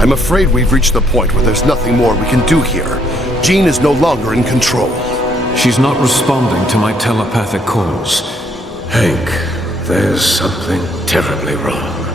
I'm afraid we've reached the point where there's nothing more we can do here. Jean is no longer in control. She's not responding to my telepathic calls. Hank, there's something terribly wrong.